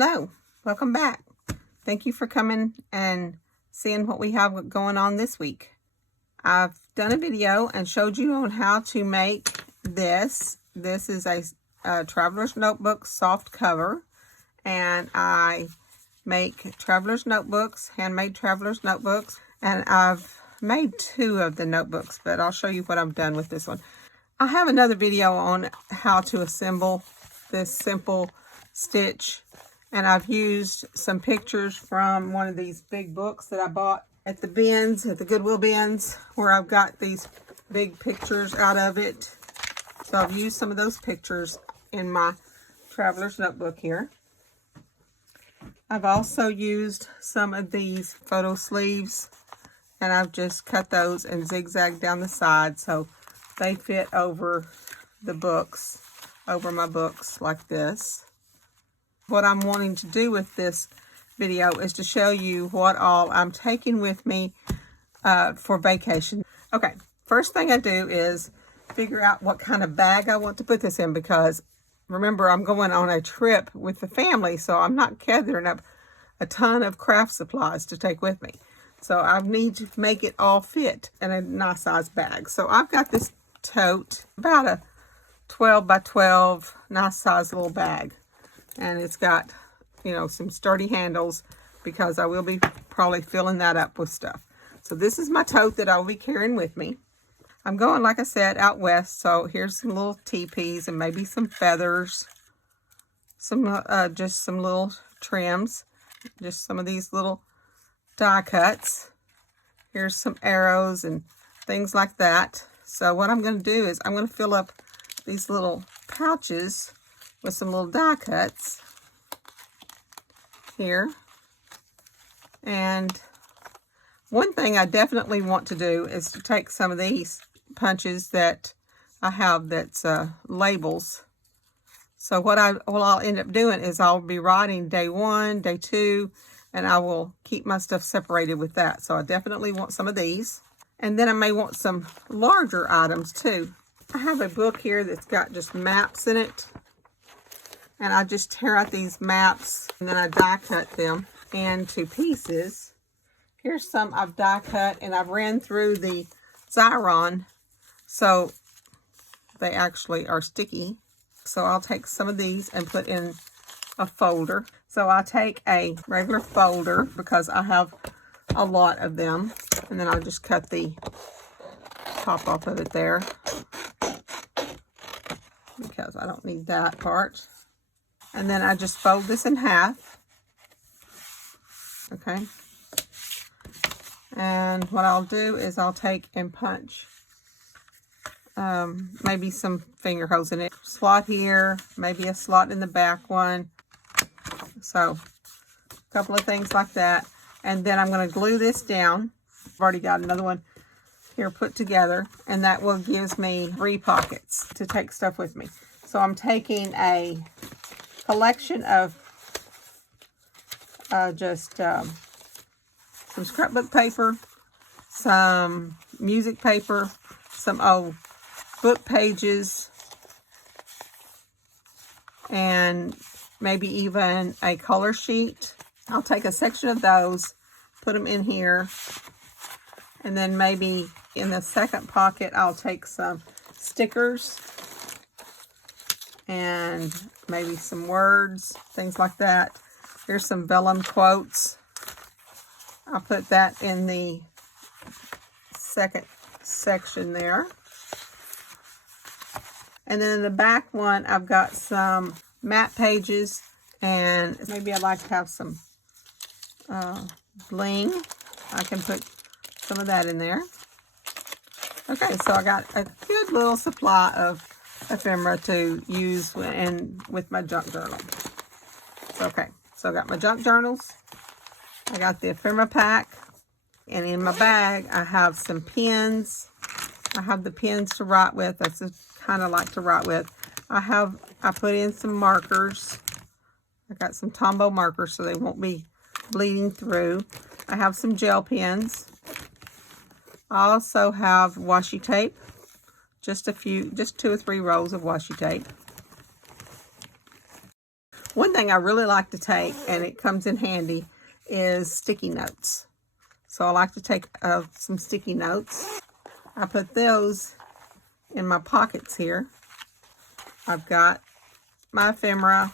Hello, welcome back. Thank you for coming and seeing what we have going on this week. I've done a video and showed you on how to make this. This is a traveler's notebook soft cover, and I make traveler's notebooks, handmade traveler's notebooks, and I've made 2 of the notebooks, but I'll show you what I've done with this one. I have another video on how to assemble this simple stitch, and I've used some pictures from one of these big books that I bought at the bins, at the Goodwill bins, where I've got these big pictures out of it. So I've used some of those pictures in my traveler's notebook here. I've also used some of these photo sleeves, and I've just cut those and zigzagged down the side so they fit over the books, over my books like this. What I'm wanting to do with this video is to show you what all I'm taking with me for vacation. Okay, first thing I do is figure out what kind of bag I want to put this in, because remember, I'm going on a trip with the family, so I'm not gathering up a ton of craft supplies to take with me. So I need to make it all fit in a nice size bag. So I've got this tote, about a 12 by 12 nice size little bag. And it's got, you know, some sturdy handles, because I will be probably filling that up with stuff. So this is my tote that I'll be carrying with me. I'm going, like I said, out west. So here's some little teepees and maybe some feathers. Just some little trims. Just some of these little die cuts. Here's some arrows and things like that. So what I'm going to do is I'm going to fill up these little pouches with some little die cuts here. And one thing I definitely want to do is to take some of these punches that I have that's labels. So what I'll end up doing is I'll be writing day 1, day 2, and I will keep my stuff separated with that. So I definitely want some of these. And then I may want some larger items too. I have a book here that's got just maps in it. And I just tear out these maps, and then I die cut them into pieces. Here's some I've die cut, and I've ran through the Xyron, so they actually are sticky. So I'll take some of these and put in a folder. So I'll take a regular folder, because I have a lot of them, and then I'll just cut the top off of it there, because I don't need that part. And then I just fold this in half. Okay. And what I'll do is I'll take and punch maybe some finger holes in it. Slot here, maybe a slot in the back one. So a couple of things like that. And then I'm going to glue this down. I've already got another one here put together, and that will give me 3 pockets to take stuff with me. So I'm taking a collection of some scrapbook paper, some music paper, some old book pages, and maybe even a color sheet. I'll take a section of those, put them in here, and then maybe in the second pocket I'll take some stickers and maybe some words, things like that. Here's some vellum quotes. I'll put that in the second section there. And then in the back one, I've got some map pages, and maybe I'd like to have some bling. I can put some of that in there. Okay, so I got a good little supply of ephemera to use with my junk journal. Okay, so I got my junk journals. I got the ephemera pack. And in my bag, I have some pens. I have the pens to write with. That's kind of like to write with. I put in some markers. I got some Tombow markers so they won't be bleeding through. I have some gel pens. I also have washi tape. Just 2 or 3 rolls of washi tape. One thing I really like to take, and it comes in handy, is sticky notes. So I like to take some sticky notes. I put those in my pockets here. I've got my ephemera.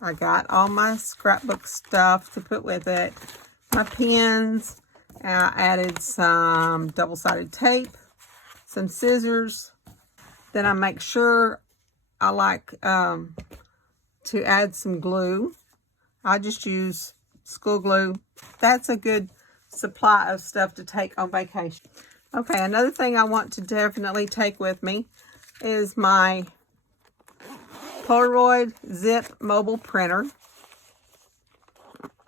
I got all my scrapbook stuff to put with it. My pens. I added some double-sided tape, some scissors. Then I make sure I like to add some glue. I just use school glue. That's a good supply of stuff to take on vacation. Okay, another thing I want to definitely take with me is my Polaroid Zip mobile printer.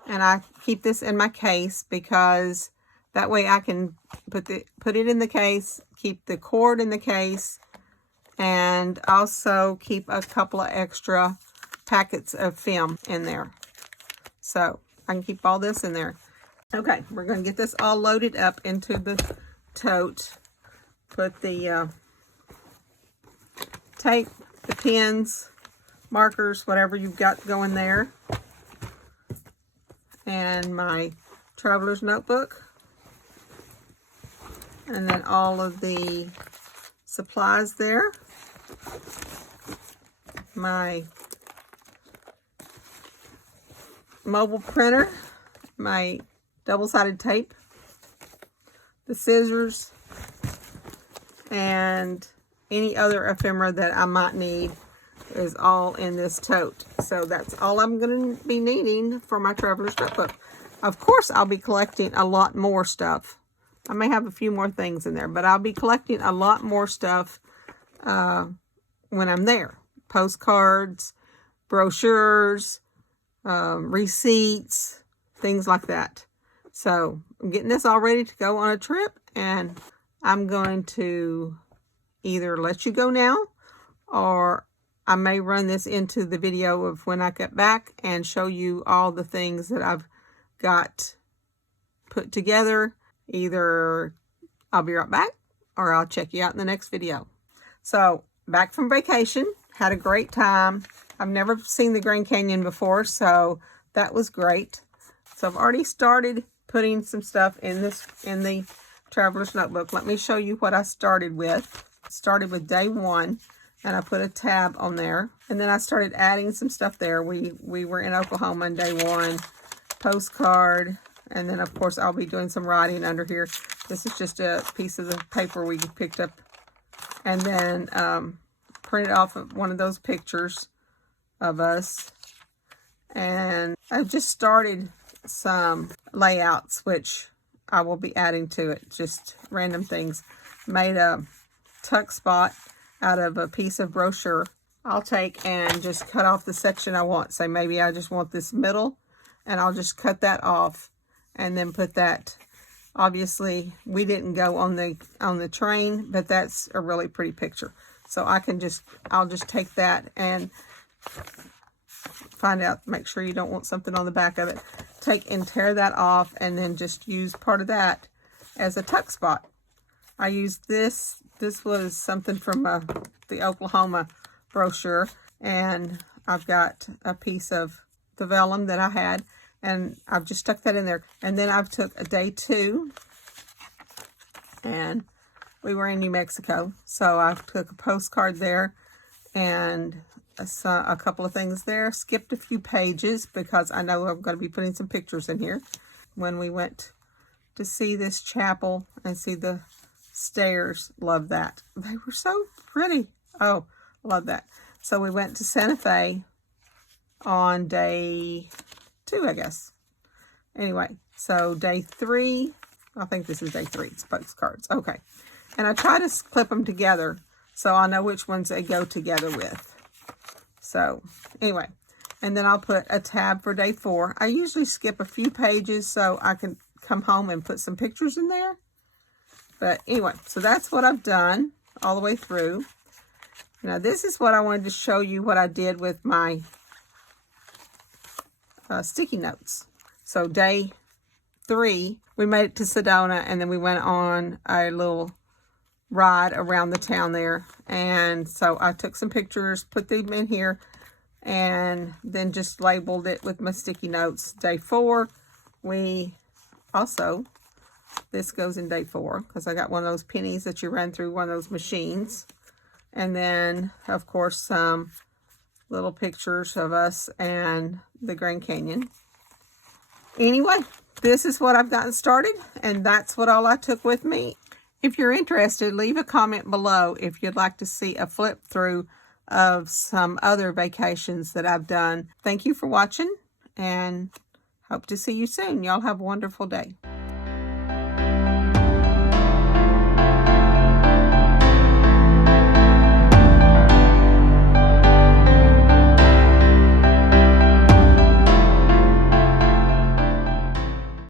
And I keep this in my case because that way I can put it in the case, keep the cord in the case, and also keep a couple of extra packets of film in there. So I can keep all this in there. Okay, we're going to get this all loaded up into the tote. Put the tape, the pens, markers, whatever you've got going there. And my traveler's notebook. And then all of the supplies there. My mobile printer, my double-sided tape, the scissors, and any other ephemera that I might need is all in this tote. So that's all I'm going to be needing for my traveler's notebook. Of course, I'll be collecting a lot more stuff. I may have a few more things in there, but I'll be collecting a lot more stuff when I'm there. Postcards, brochures, receipts, things like that. So I'm getting this all ready to go on a trip, and I'm going to either let you go now, or I may run this into the video of when I get back and show you all the things that I've got put together. Either I'll be right back, or I'll check you out in the next video. So back from vacation, had a great time. I've never seen the Grand Canyon before, so that was great. So I've already started putting some stuff in the traveler's notebook. Let me show you what I started with. Started with day 1, and I put a tab on there, and then I started adding some stuff there. We were in Oklahoma on day 1, postcard, and then of course I'll be doing some writing under here. This is just a piece of the paper we picked up, and then printed off of one of those pictures of us. And I just started some layouts, which I will be adding to it, just random things. Made a tuck spot out of a piece of brochure. I'll take and just cut off the section I want. Say maybe I just want this middle, and I'll just cut that off and then put that. Obviously we didn't go on the train, but that's a really pretty picture. So I'll just take that and find out, make sure you don't want something on the back of it. Take and tear that off, and then just use part of that as a tuck spot. I used this. This was something from the Oklahoma brochure, and I've got a piece of the vellum that I had, and I've just stuck that in there. And then I've took a day 2, and we were in New Mexico, so I took a postcard there and a couple of things there. Skipped a few pages because I know I'm going to be putting some pictures in here. When we went to see this chapel and see the stairs, love that. They were so pretty. Oh, love that. So we went to Santa Fe on day 2, I guess. Anyway, so day 3, I think this is day 3, it's postcards. Okay. And I try to clip them together so I know which ones they go together with. So anyway, and then I'll put a tab for day 4. I usually skip a few pages so I can come home and put some pictures in there. But anyway, so that's what I've done all the way through. Now this is what I wanted to show you what I did with my sticky notes. So day 3, we made it to Sedona, and then we went on a little ride around the town there. And so I took some pictures, put them in here, and then just labeled it with my sticky notes. Day 4, we also, this goes in day 4 because I got one of those pennies that you run through one of those machines. And then, of course, some little pictures of us and the Grand Canyon. Anyway, this is what I've gotten started, and that's what all I took with me. If you're interested, leave a comment below if you'd like to see a flip through of some other vacations that I've done. Thank you for watching, and hope to see you soon. Y'all have a wonderful day.